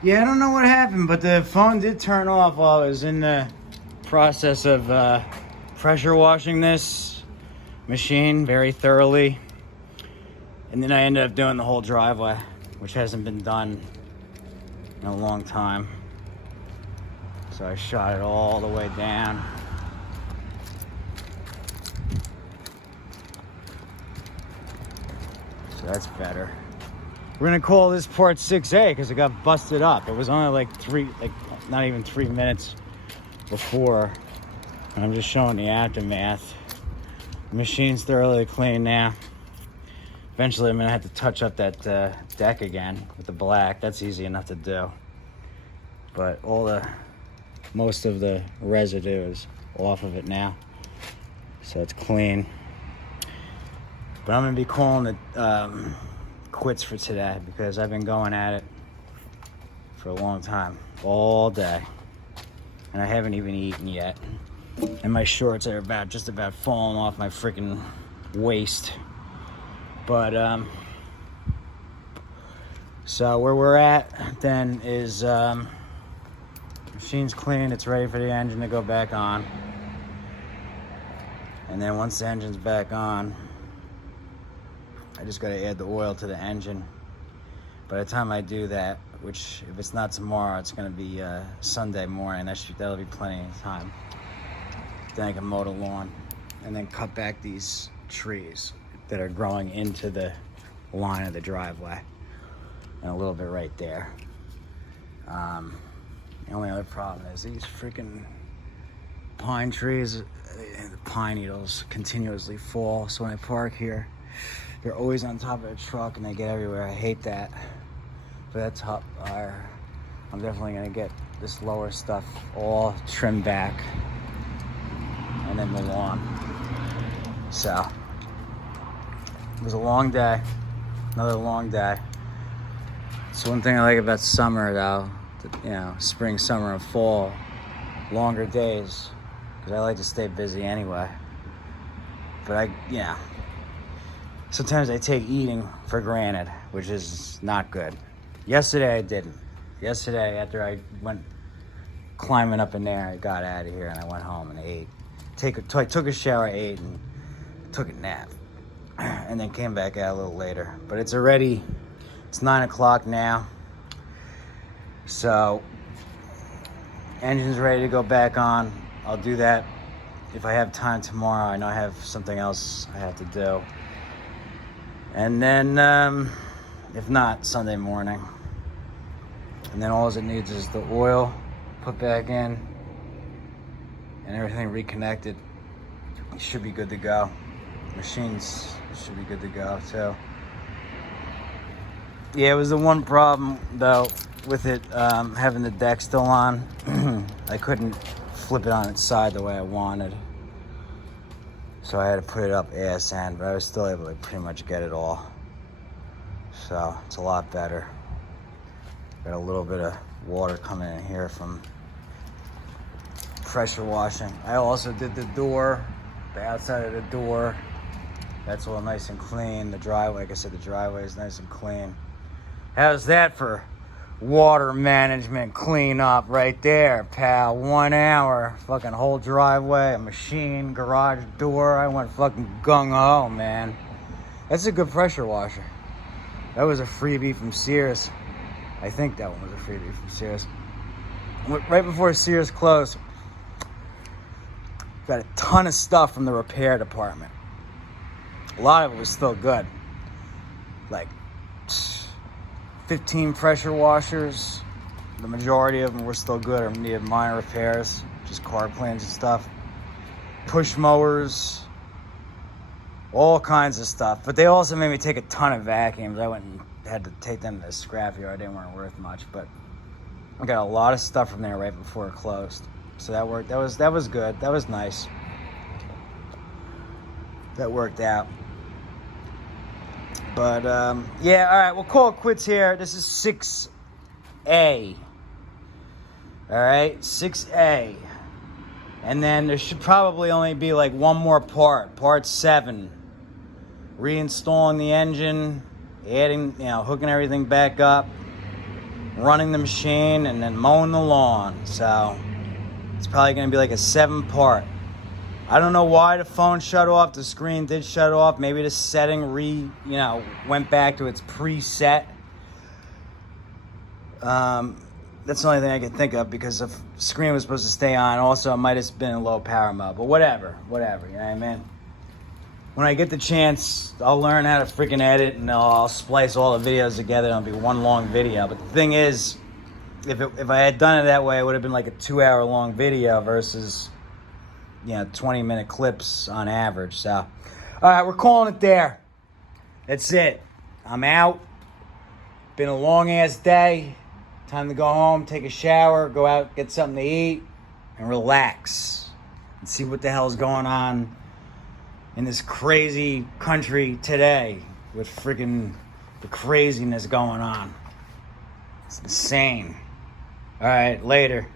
Yeah, I don't know what happened, but the phone did turn off while I was in the process of pressure washing this machine very thoroughly. And then I ended up doing the whole driveway, which hasn't been done in a long time. So I shot it all the way down. So that's better. We're gonna call this part 6A because it got busted up. It was only like not even 3 minutes before. And I'm just showing the aftermath. The machine's thoroughly clean now. Eventually I'm gonna have to touch up that deck again with the black. That's easy enough to do. But most of the residue is off of it now. So it's clean. But I'm gonna be calling it quits for today because I've been going at it for a long time, all day, and I haven't even eaten yet, and my shorts are just about falling off my freaking waist. But so where we're at then is machine's clean, it's ready for the engine to go back on, and then once the engine's back on, I just got to add the oil to the engine. By the time I do that, which if it's not tomorrow, it's going to be Sunday morning. That'll be plenty of time. Then I can mow the lawn and then cut back these trees that are growing into the line of the driveway, and a little bit right there. The only other problem is these freaking pine trees, the pine needles continuously fall. So when I park here, they're always on top of the truck and they get everywhere. I hate that. But that's up. I'm definitely gonna get this lower stuff all trimmed back, and then the lawn. So it was a long day, another long day. So one thing I like about summer, though, spring, summer, and fall, longer days, because I like to stay busy anyway. But sometimes I take eating for granted, which is not good. Yesterday I didn't. Yesterday, after I went climbing up in there, I got out of here and I went home and ate. I took a shower, ate, and took a nap. And then came back out a little later. But it's 9 o'clock now. So, engine's ready to go back on. I'll do that if I have time tomorrow. I know I have something else I have to do. And then, if not, Sunday morning. And then all it needs is the oil put back in and everything reconnected. It should be good to go. Machines should be good to go too. Yeah, it was the one problem though with it having the deck still on. I couldn't flip it on its side the way I wanted. So I had to put it up ass end, but I was still able to pretty much get it all. So it's a lot better. Got a little bit of water coming in here from pressure washing. I also did the door, the outside of the door. That's all nice and clean. The driveway, like I said, the driveway is nice and clean. How's that for water management cleanup right there, pal? 1 hour, fucking whole driveway, a machine, garage door. I went fucking gung-ho, man. That's a good pressure washer. That was a freebie from Sears. I think that one was a freebie from Sears. Right before Sears closed, got a ton of stuff from the repair department. A lot of it was still good. Like 15 pressure washers. The majority of them were still good or needed minor repairs, just car cleans and stuff. Push mowers, all kinds of stuff. But they also made me take a ton of vacuums. I went and had to take them to the scrapyard. They weren't worth much, but I got a lot of stuff from there right before it closed. So that worked. That was good. That was nice. That worked out. But yeah, all right, we'll call it quits here. This is 6A. All right, 6A. And then there should probably only be like one more part 7. Reinstalling the engine, adding, hooking everything back up, running the machine, and then mowing the lawn. So it's probably gonna be like a 7-part. I don't know why the phone shut off. The screen did shut off. Maybe the setting went back to its preset. That's the only thing I can think of, because the screen was supposed to stay on. Also, it might have been in low power mode, but whatever, you know what I mean? When I get the chance, I'll learn how to freaking edit, and I'll splice all the videos together. It'll be one long video. But the thing is, if I had done it that way, it would have been like a 2-hour long video versus 20-minute clips on average. So, all right, we're calling it there. That's it. I'm out. Been a long-ass day. Time to go home, take a shower, go out, get something to eat, and relax. And see what the hell's going on in this crazy country today with freaking the craziness going on. It's insane. All right, later.